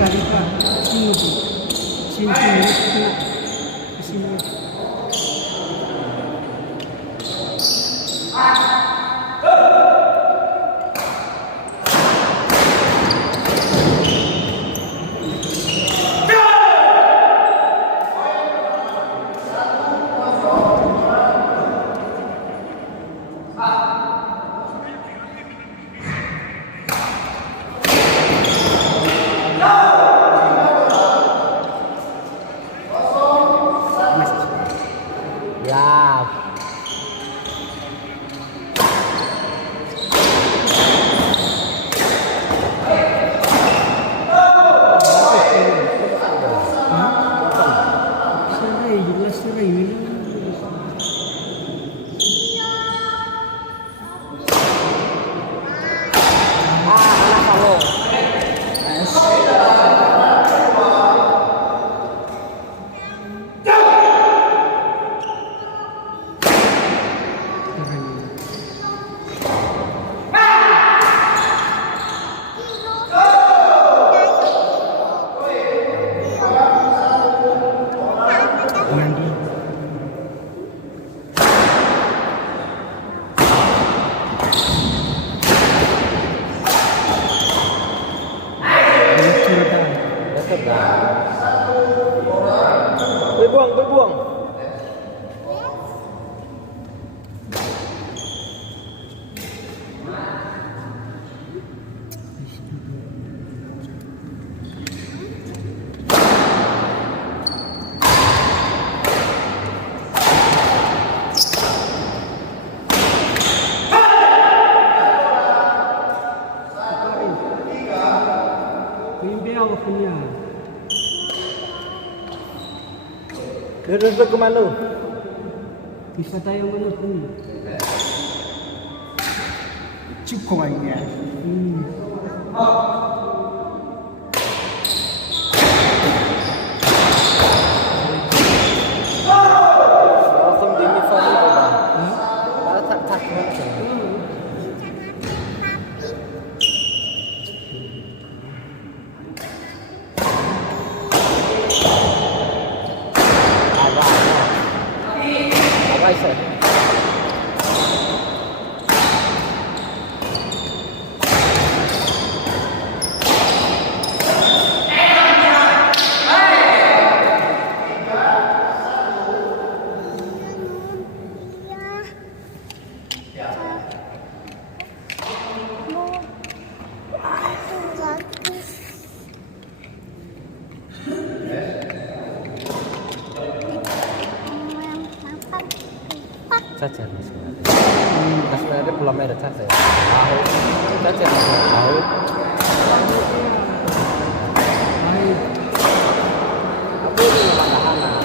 Rika, sino po? Sino? Sino? Ya. Serai. Anak kamu. Berbuang. Duduk ke mana? Bisa tayo mana pun. Cukup aja. Welcome to me for you, Bang. Para tak macam. Apa sih? Caca mas sebenarnya belum ada caca ya. Caca tahu. Aku ini anak-anak.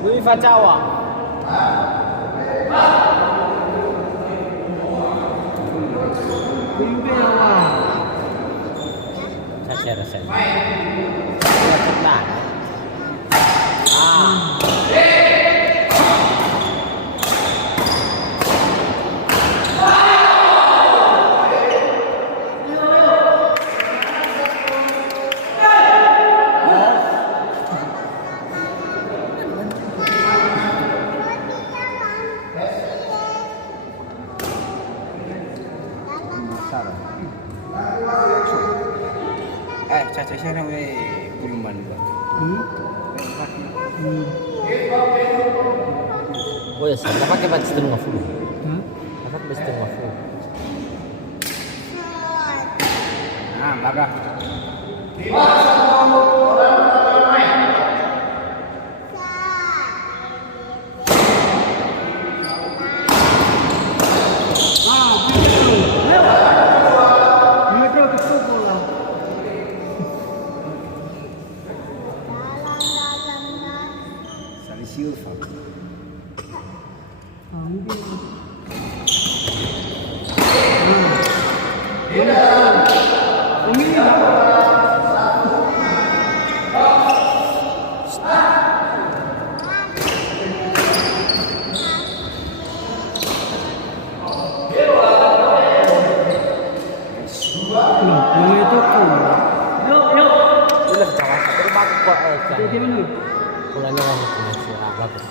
Wih Facawa. Saya rasanya. Cepat. Caca saya namanya belum mandi. Oh ya, saya pakai baju setengah full. Pakai baju setengah full. Nah, baga. Silva. kok Jadi mana? Pulangnya kan koneksi bagus.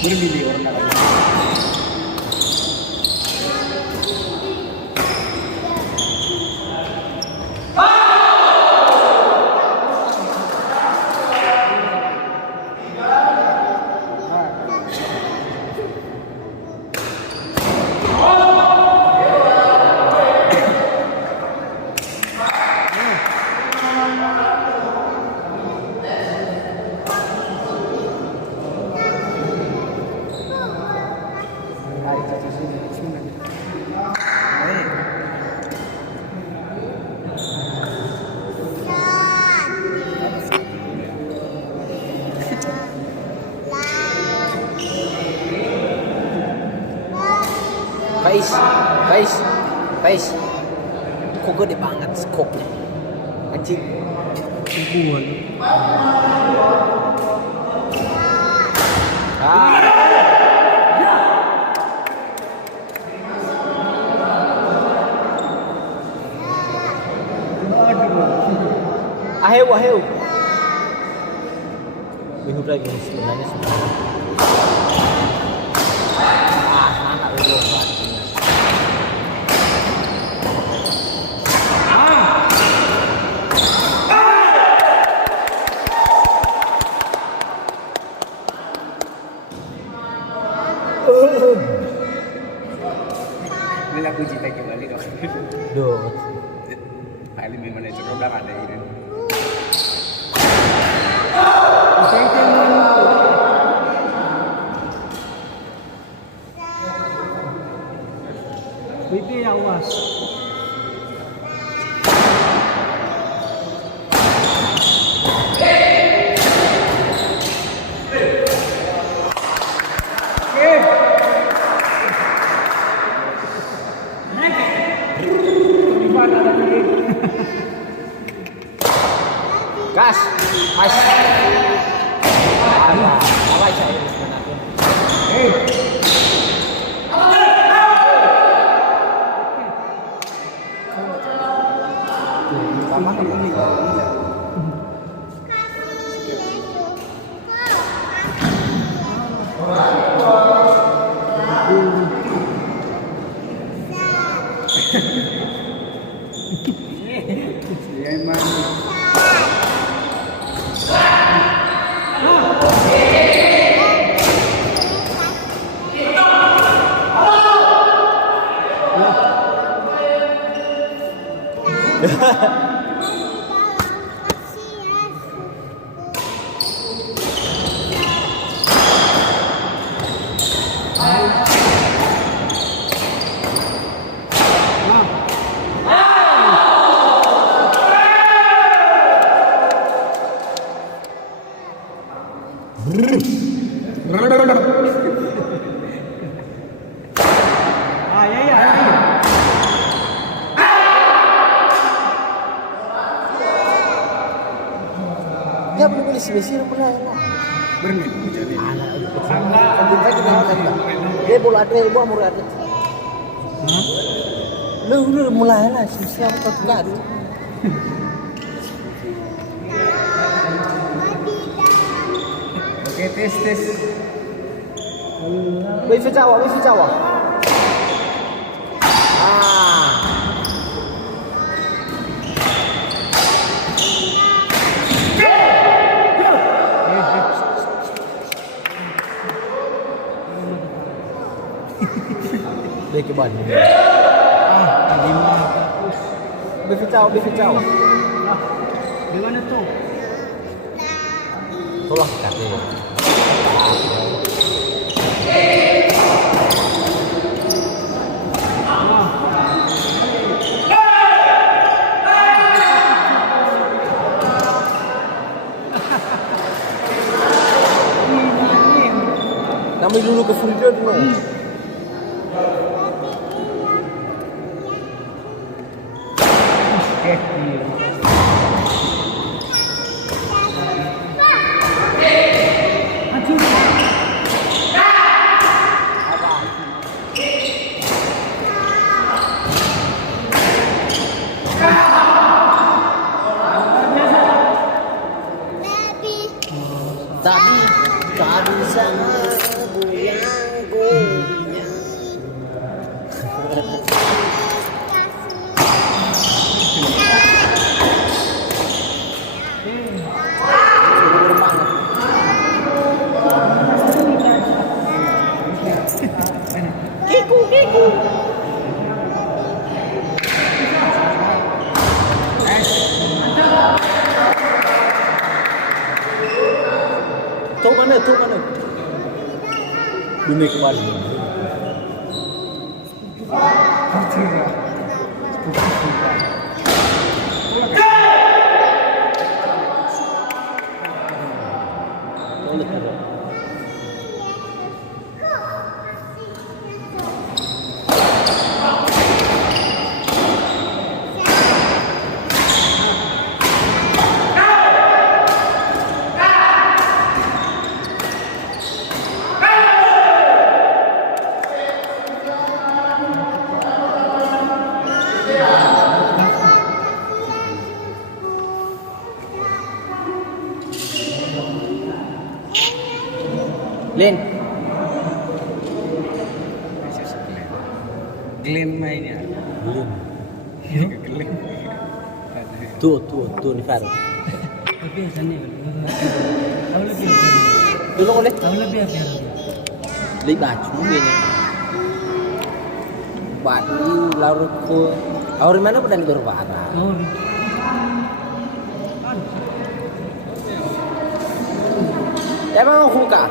Bermili orang nak. Pais, kok gede banget skopnya, anjing. Sebuah. Aheu. Bihut lagi sebenarnya sebenarnya. Mana lu Ini lagu cinta kembali dong. Duh. Kali memang itu program ada ini. Itu awas. Gas, mas. Apa saya sebenarnya? Sama teman nih. Ya emang. Dia belum beli sini pernah ya. Bermain jadi. Anak itu kecil. Kan kita juga ada. Dia bola ada ibu amur ada. Lu mulai lah siap tetap. Oke, tes. Bisa Jawa. Đây cái bẩn này. Bisa Jawa. Di mana tuh? Tolong kasih. Namanya dulu ke Frida dulu. bersama goyang-goyang. Kiku. Tuh mana? Bumi kembali. Glenn. Glenn mainnya. Glenn. Tuh ni Farouk. Biasa nih. Tahu lebih. Dulu boleh. Tahu lebih apa? Lấy baju ini. Baju larut ko. Awal mana pun berbara. Oh. Emang aku kah?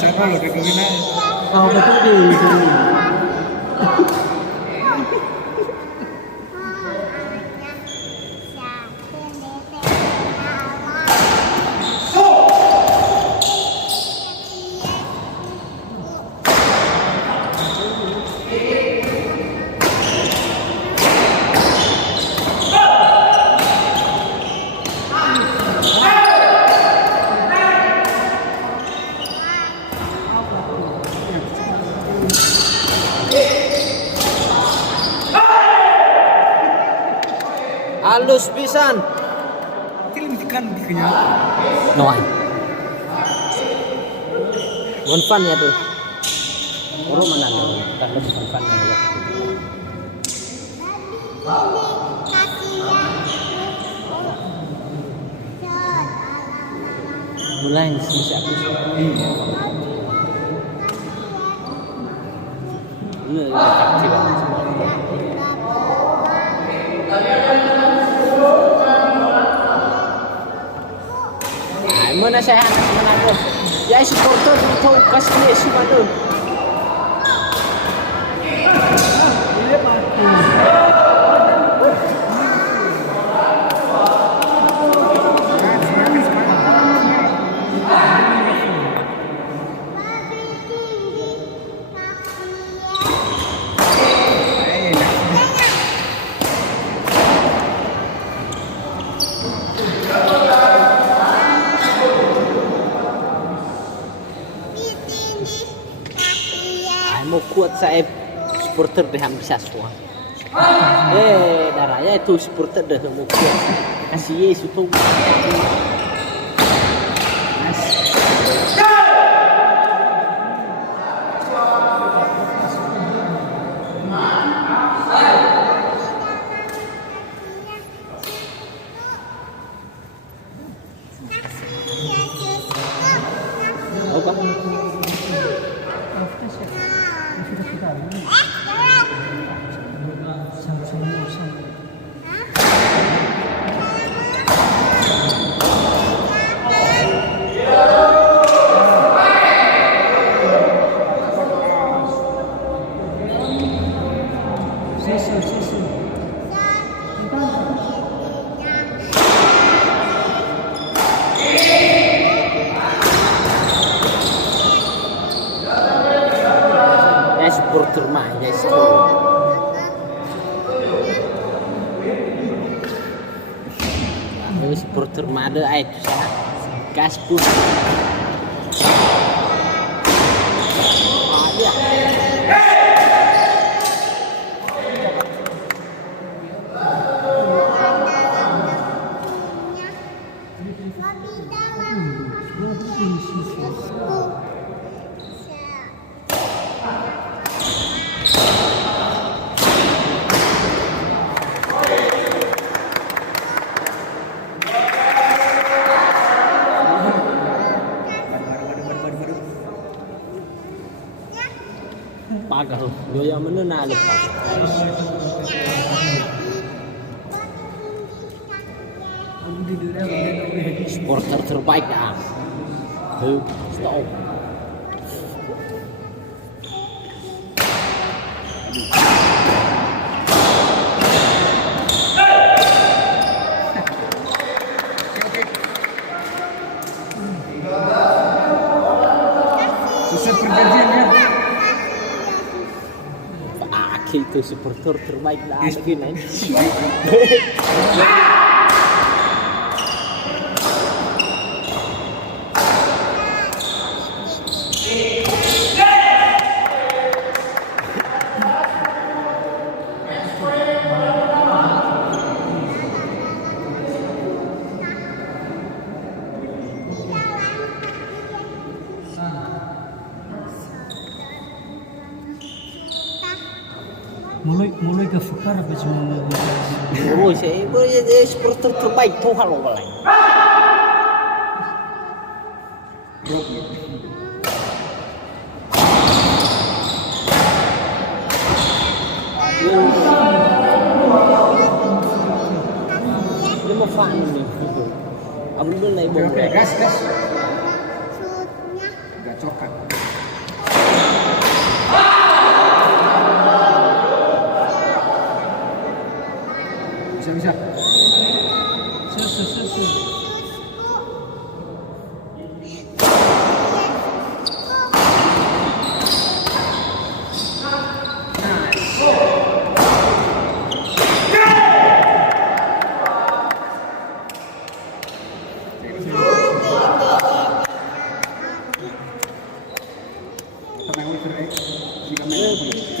Siapa lo kekemina? Oh, betul di sini. Halus pisan. Film tekan di kenyang. Noai. One fun ya tuh. Orang mana dong? Tapi bukan fun ya. Mulai bisa aku. Ini dekat banget. Mana saya mana tu? Ya supporter tu kasih dia semua tu. Mau kuat saya supporter deh bisa semua. Darahnya itu supporter deh mau kuat. Kasih Yesus tuh. Apa? Supporter Made itu sana. Gas pun. Pagal, goya mana nak lepas. Supporter terbaik dah. Stop. Sesuai perjanjian ya. Itu supporter terbaik dah. Lagi nih. Mulai ke Fikar apa cuma Oh, saya supporter terbaik tuh kalau boleh. Dia mau fan nih. Abang dulu naik bola. Oke, gas. Gak coklat. Bisa. Susu.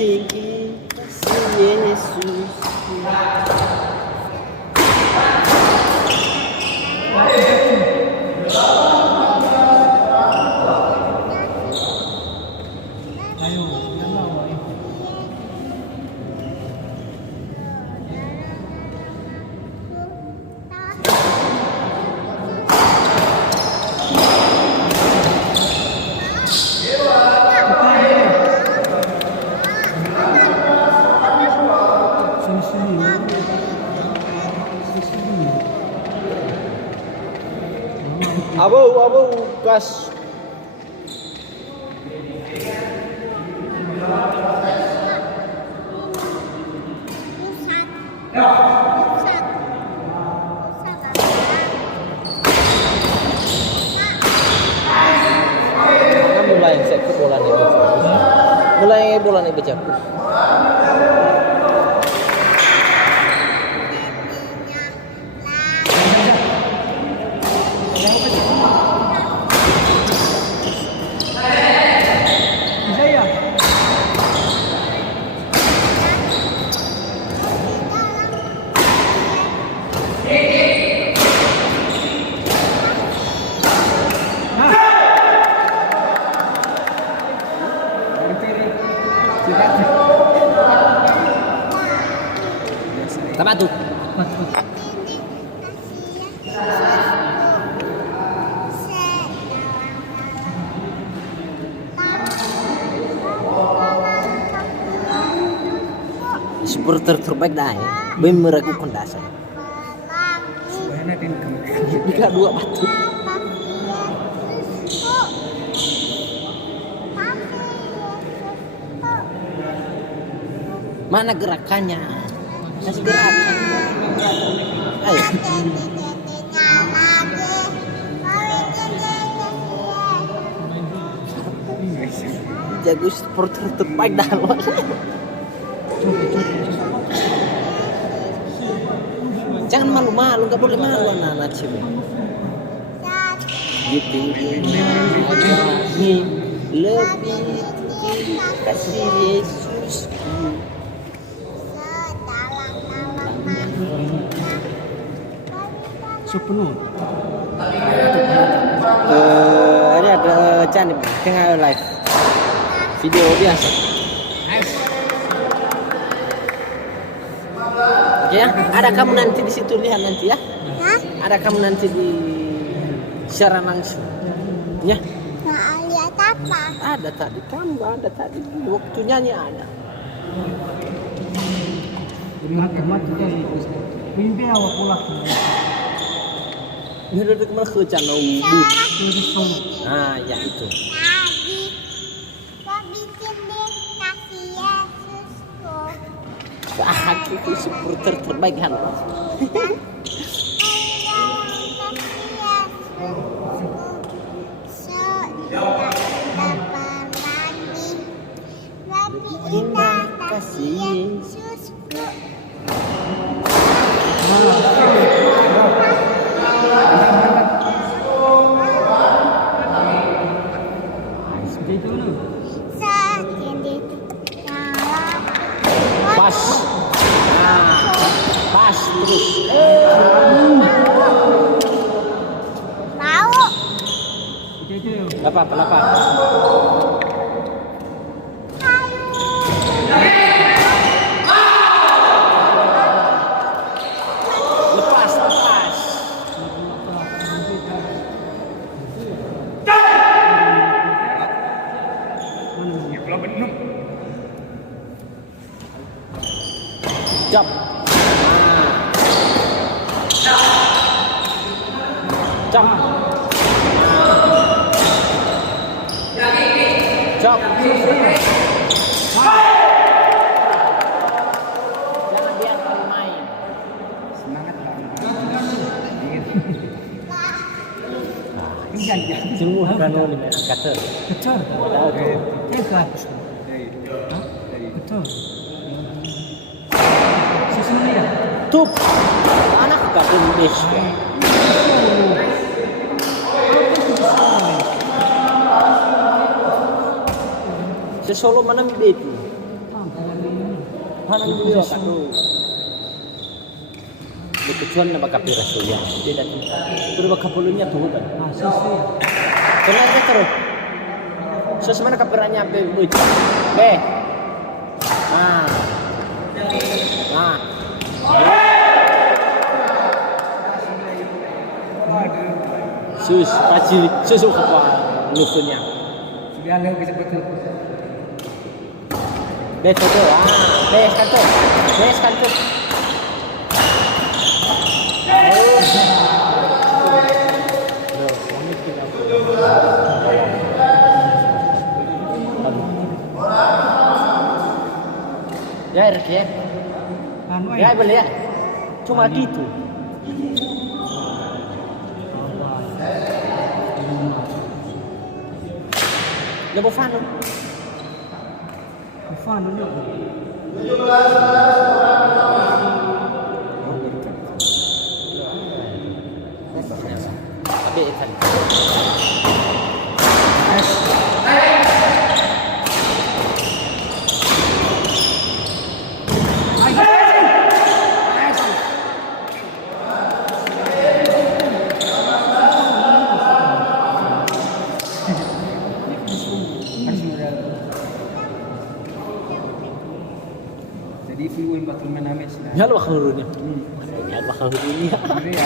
Tinggi Yesus. Abu gas. Mulai set ke bola nih. Mulai bola nih becak. Apa tuh? Supporter terbaik dah ya. Meragukan dasar. Jika dua batu. Mana gerakannya? Kasih gerakan. Ayo. Jago supporter terbaik dah. Jangan malu-malu, nggak boleh malu anak-anak cewek. Gitu. Lebih kasih Yesus. Sepenuh. Ini ada channel tengah live video biasa. Oke ya, ada kamu nanti di situ, lihat nanti ya. Ada kamu nanti di secara langsung. Ya. Nah, lihat apa? Ada tadi kamu, ada tadi waktu nyanyi ada. Mati-mati kali. Mimpi awak pulang. Ini udah kemana ke channel ya itu. Tadi kau bikin deh kasih Yesusku. Itu supporter terbaik kan. Indah kasih Yesusku. Seperti itu nu. Pas. Pas terus. Mau? Seperti itu. Apa? Lepas. Ya kalau benar. Jump. Jump. Jump. Jangan biarkan main. Semangat lah. Semua kan oleh kata. Kecar. Oke. Hebat. Dari. Betul. Sesuai ya. Tup. Anak gak bendis. Sesolo mana itu? Mana dia kan tu? Kecuali nama kapira soya. Tidak. Itu bakapulunya tuh kan. Nah, sesuai. Kenapa dia terus? Sesuai kapiranya apa? Nah. Susu apa? Lusunya. Sudah ada bisa betul. Betul tu. Bes kan tu. Ya, Ricky. Anu Ya, boleh ya. Cuma gitu. Lebo fano. Fano ni. Abi ikan. Jadi fuel batul menamis. Ya lu bakal hurunnya. Ya bakal hurunnya. Jadi ya.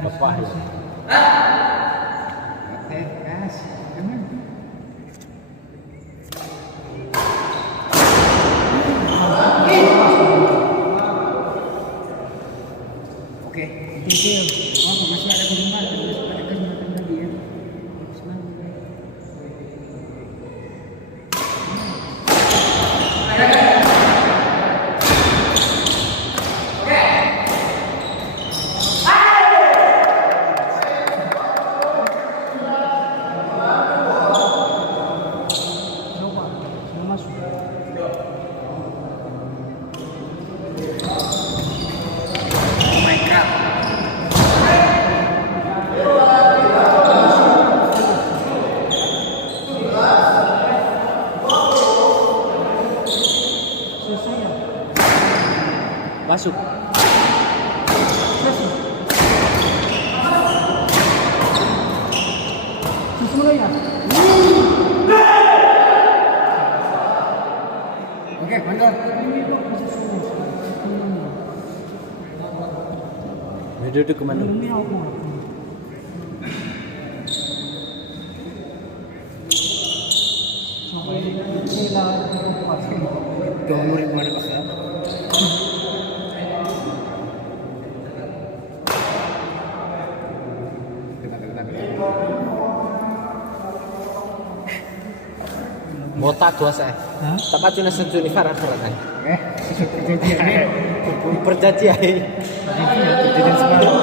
Apa? Kas. Jangan. Oke. Oh, masih ada kemungkinan ada kesempatan lagi ya. Masuk. Susunod na yan. Oke, mandor. Duduk kemana? Ini ako. Sila Dua murid mana pak? Botak gua saya. Ha? Tapat cuna sejuni farah-farah. Perjanjian Perjanjian. perjanjian semalam.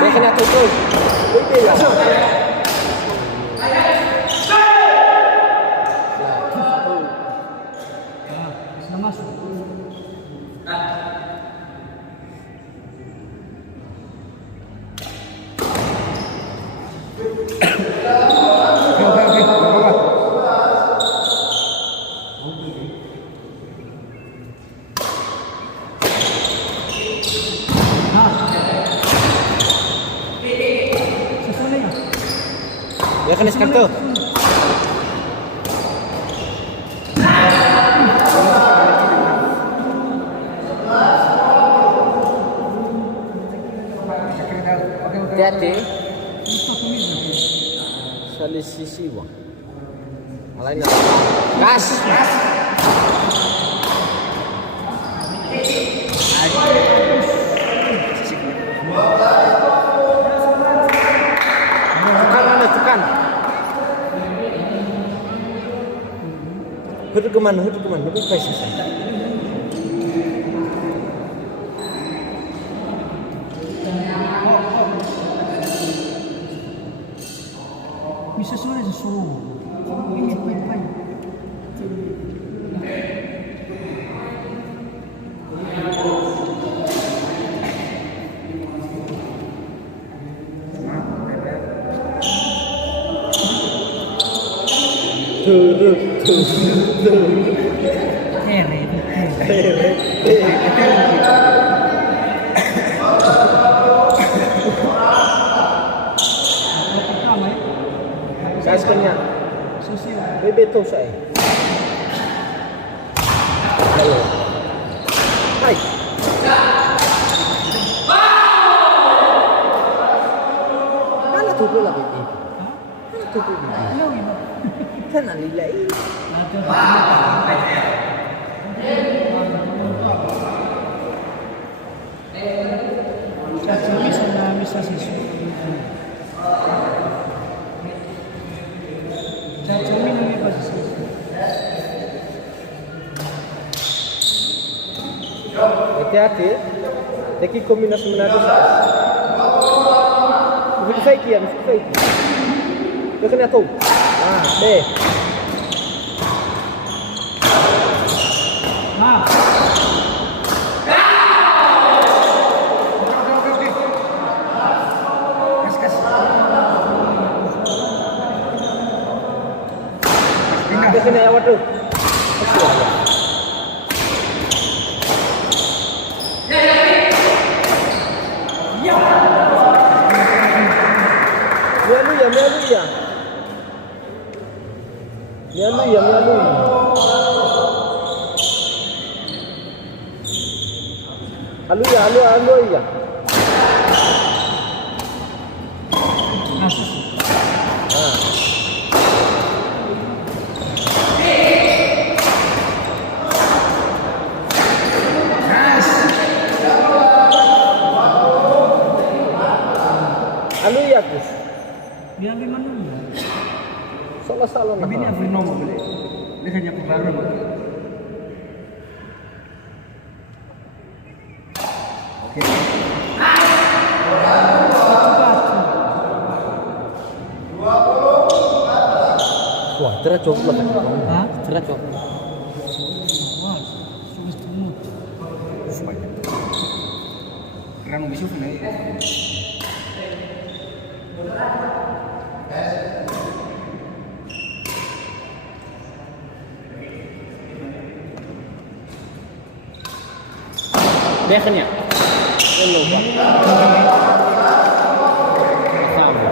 Saya kena tutup. Wih, ya. sudah masuk. Susunod na yan. Ya kena kartu. Hati-hati. Selisih uang. Malain gas. Tekan. Hudu kemana? Hudu pasti. Bisa sulit suruh. Ini baik-baik. Saya sebenarnya. Susil. Bebe tahu saya. Ayo. Hai. Mana tu pula bebe? Mana tu pula? Ano yun? Kan alilai. Bisa na bisa sisu. Cacumi na may pasisi. Hati-hati. Teki kombinasi menado saya. Mesti saya kian, mesti saya. Dia kena tahu. Deh. Ah, Dia kena awak tu. Mialu ya. Halu ya. asus. Halu ya Gus. Dia ambil mana? Salah-salah Tapi ini nah. apa nomor boleh? Ini hanya pembaruan. Oke. Wah, teracok lah. Hah? Teracok. Wah, sulit temu. Kerana bisu kena. Dekanya. Hello ba? Kasama.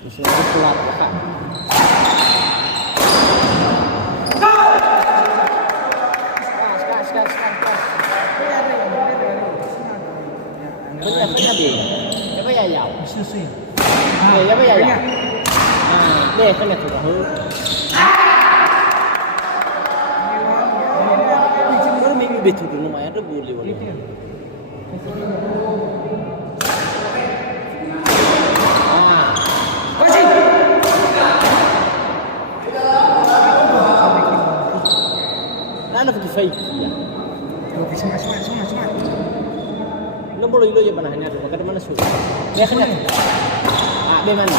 Terus lagi pelat Kak. Kas. Benar deh. Coba ya ya. Susu. Coba ya ya. Deh kena tu. Baru mimi betul dulu lumayan tu boleh boleh. Ano kita fake ya? Semangat. Lo boleh ilo ya panahnya tu, maka mana sudah. Dia kena. Di mana?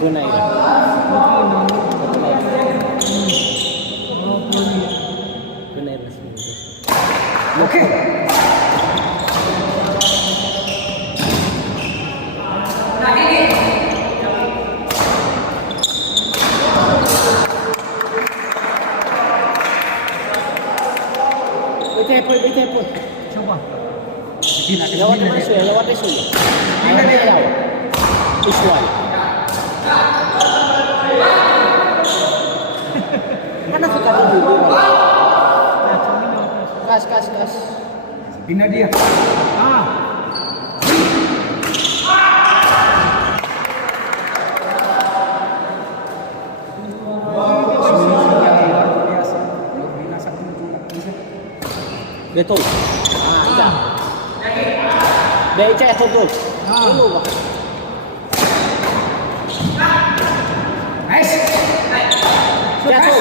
Guna ini. Guna ini semua. Oke. Betul. Coba. Lewat isu ya. Isuan. Mana suka dulu? Kas. Bina dia. Betul. Enggak. Dari cek betul. Dulu, Pak. Nice. Jatuh.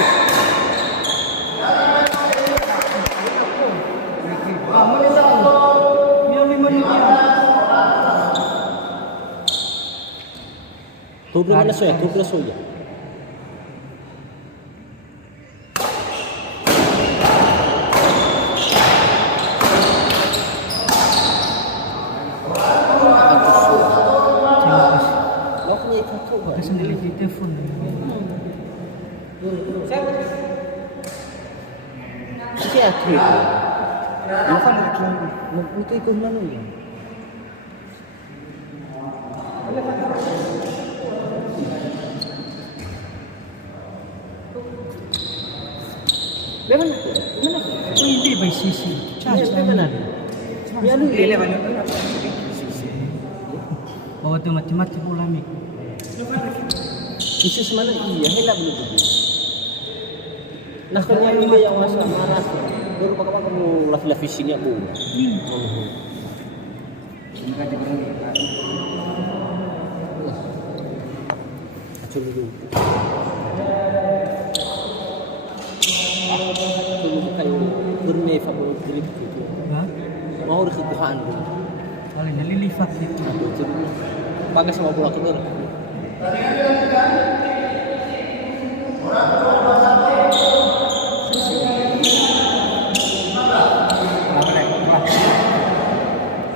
Turun mana soya? Turun soya. Kasi nilagay telepon. Sige aku. Makan itu ikut mana ya? Mana? Oh, hindi ba sisi? Mana? Biar lu Bawa tu mati-mati pula mi. Isu mana iya hendak belum begitu. Nah kanya ini yang masa marah. Baru pakai kamu lafi-lafi sini aku. Acul dulu. Dulu kayu berme favorit grip itu. Mau dikebuhan dulu. Oleh nalilifat itu. Pakai sama bola kedua.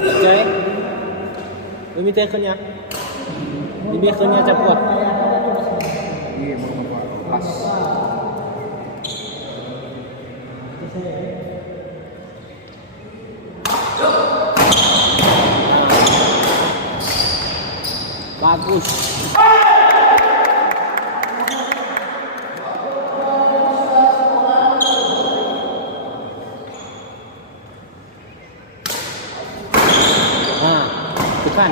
Okay. Ini tekannya. Ini tekannya cepat. Iya, mau pas. Bagus. Bukan.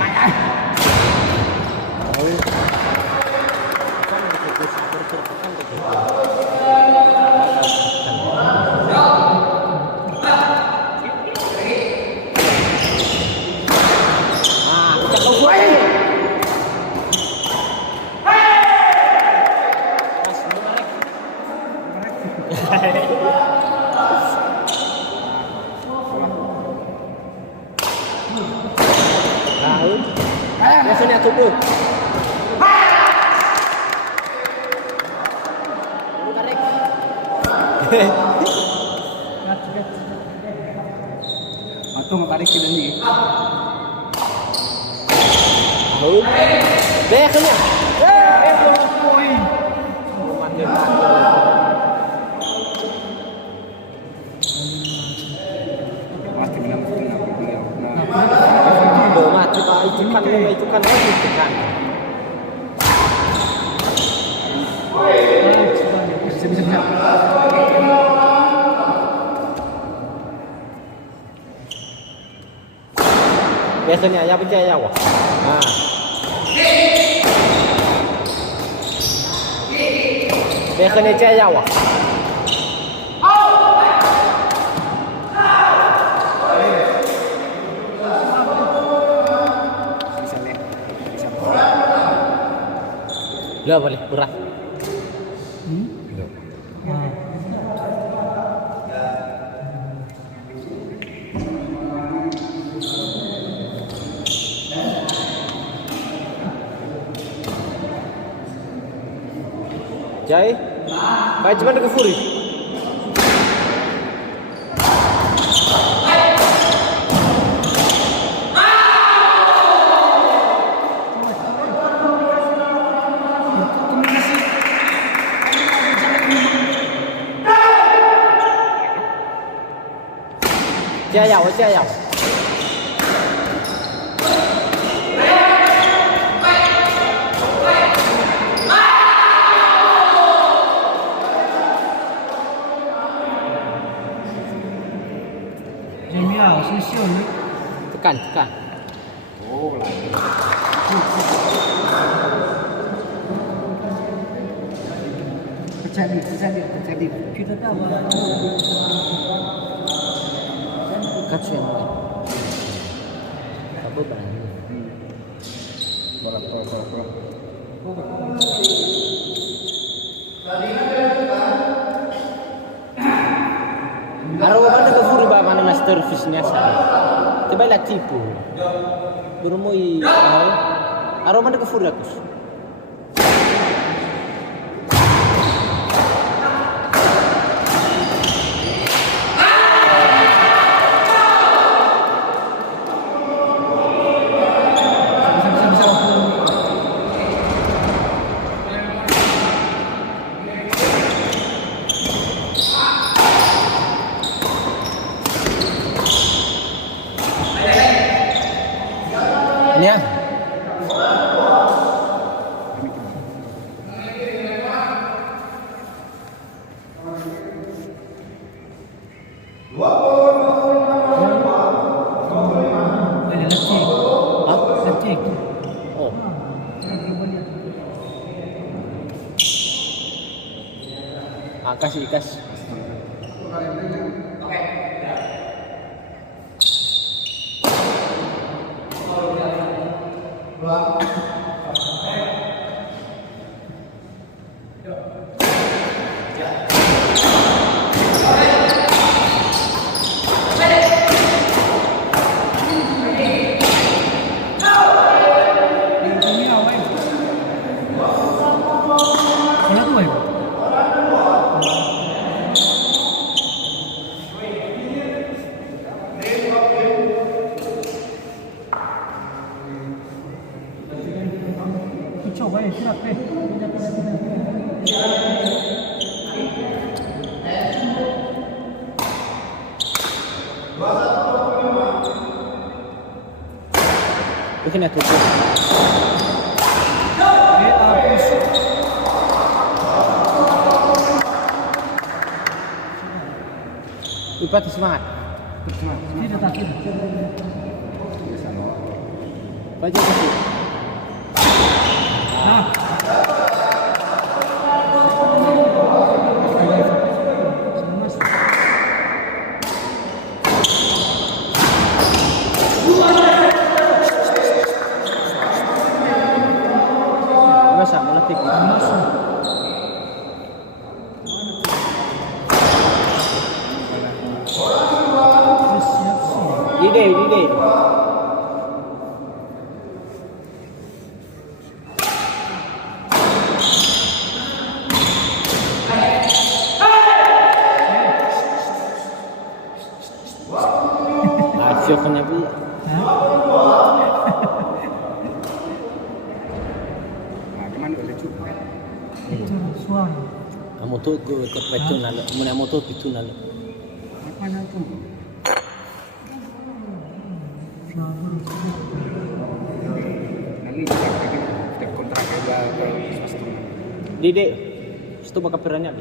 Biasanya tubuh. Atau nggak kita ni. Bekerja. itu kan memang itu kan itu kan. Bisa. Biasanya ya percaya wah. Nah. Biasanya percaya wah. Lah boleh berat. Jai, kayak cuma ke Furi. Jaya. Tekan. Oh, lah. Pecah di. Kita tahu. Kacu yang lain. Apa berani? Bola. Araw mana ke Furi ba mana master fishnya saya. Tiba lah tipu. Berumui. Araw mana ke Furi aku. Ini ya. Lecek. Oh. Kasih. Coba ya, siap deh. Bikin aku. Ipat semangat. Tidak takut. Baca kasih. Nah. Masa meletik. Ide. Asyik kan Nabi. Cuman boleh juga. Suara. Kamu tuh gue ikut betul nalo. Mana motor itu nalo. Apa nanti? lagi kita kontrak juga ke swasta. Dide, itu bakal perannya.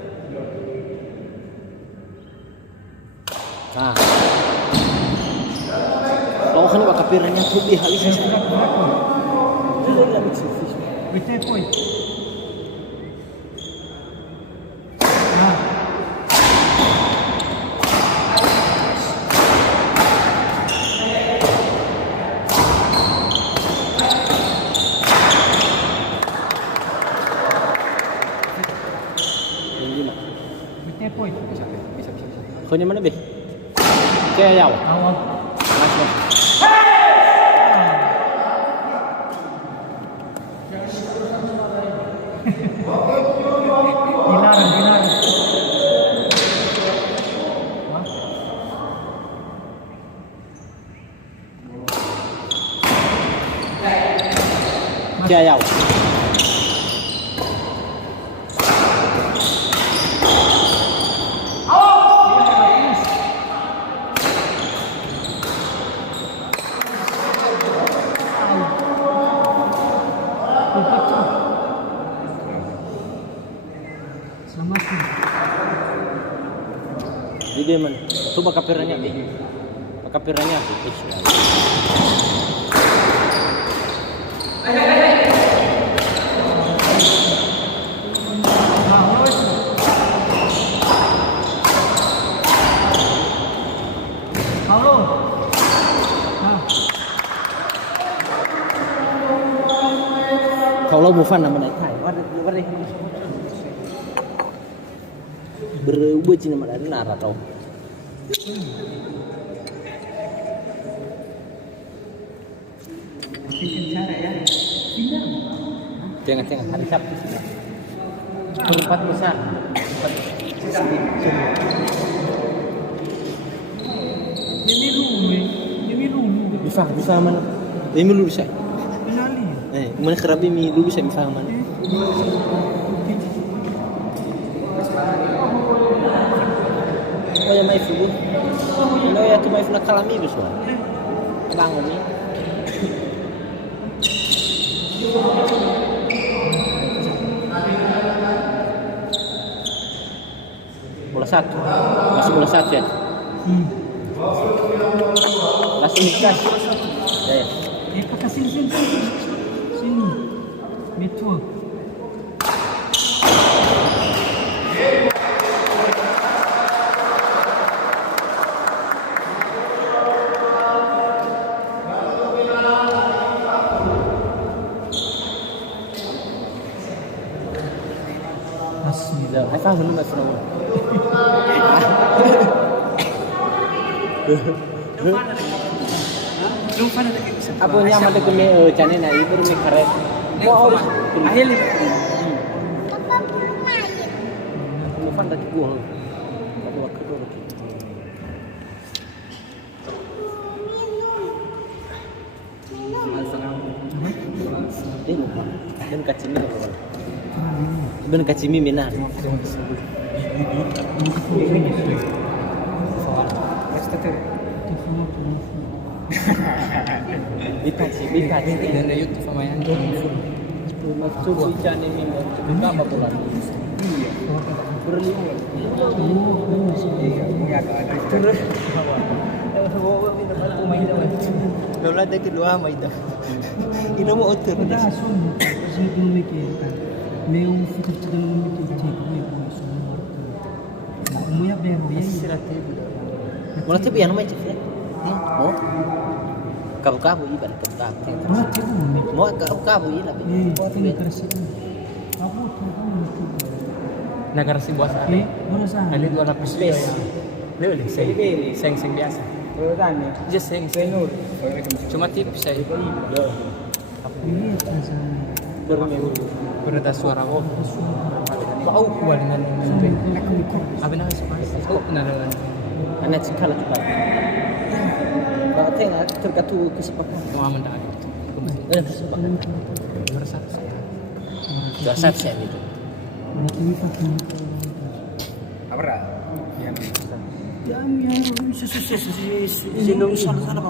Nah, kalau kan bakal perannya tuh di hal ini. Bete poi. Bete poi. Bisa. Kau mana be? Kayak yaw. Awal. Dilarang. Kayak yaw. Selamat. Dide man. Itu bakal perannya be. Bakal perannya be. Paulo. Kalau mau fan nama naik kai, waduh. Berubah cina mana ada nara tau. Jangan hari Sabtu sih. Perempat besar. Dulu. Bisa mana? Ini dulu bisa. Finali. Mana kerabi mi dulu bisa bisa mana? Oh ya mai fugu. Ini ya tu mai funa kalami besok. Bangun ni. Bola satu. Masih bola satu ya. Langsung dikas. Ya. Pakai sini. Betul. Dah, apa belum masuk nama? Apa ni amat tu me channel na ibu me kare. Mau ahli. Papa bermain. Mau fan dah gua. Apa waktu tu lagi. Dan kacimi apa? Ben kacimi mina. Bikaci. Dan ada YouTube sama yang Maksud bicara ini berapa bulan? Berlima. Terus. Lola ada kedua mai dah. Ini mau otor. Meu fica tirando muito tempo, Mulher berbeira. Mula tu biar nama cakap. Oh. Kabu ibarat kabu. Mau kabu ilah. negara si buas ali. Ali dua lapis space. Lele, seng biasa. Just seng. Cuma tipis saya. Berita suara oh. Bau kuat dengan apa nak suka? Oh, narangan. Anak cikal tu. Kalau tengok terkatu kesepakatan. Mau aman dah. Kesepakatan. Bersatu saya. Bersatu saya itu. Apa dah? Yang susu salah